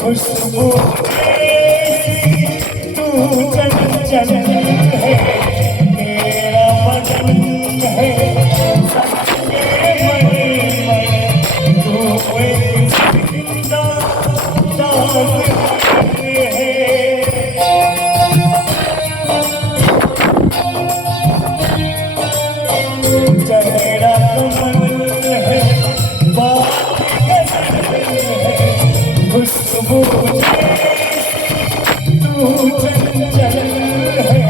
खुशबू तू चंचल है, तेरा बदन है सबके मन में, तू एक जिंदा दास्तान है। चेहरा कमल है, बात गजल है, खुशबू तू चंचल है,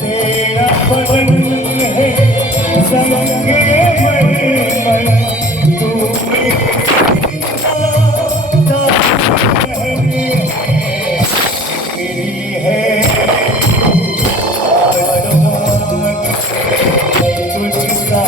तेरा बदन है सबके मन में, तू एक जिंदा दास्तान है। तेरी है तुझसा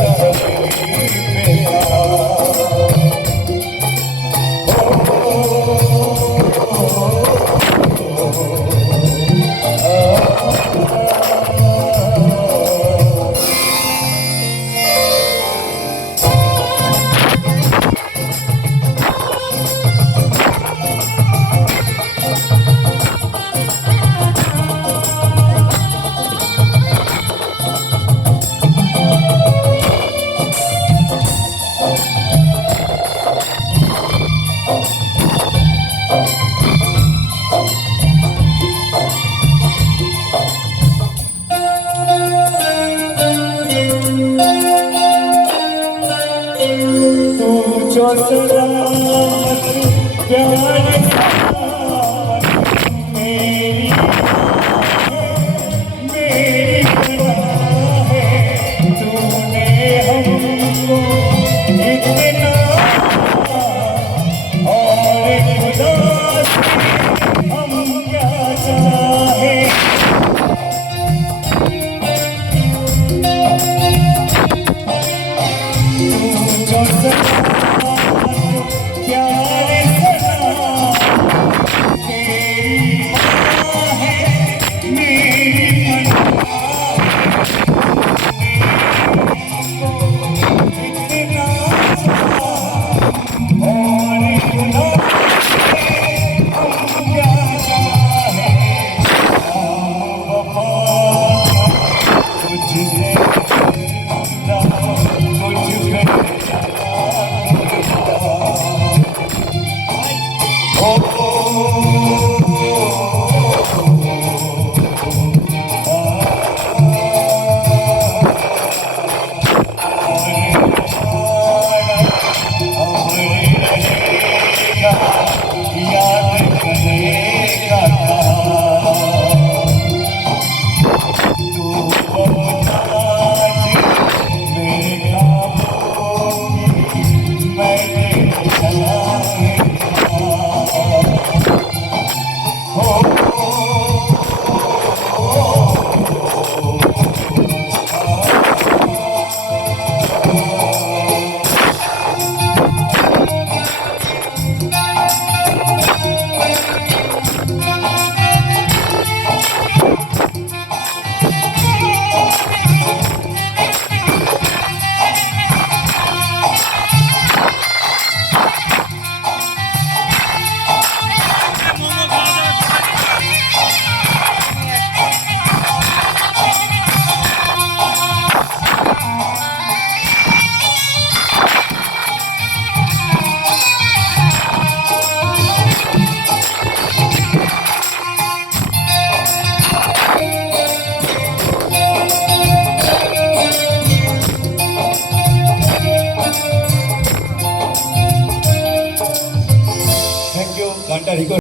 जो सलामत प्यार मेरी परवाह है, तूने हमको इतना और खुदा से हम क्या चाहे। जो जाएगा याद करेगा तू बमताज मेरे ख्वाबों में मैंने चला है थँक्यू घंटा रिकॉर्ड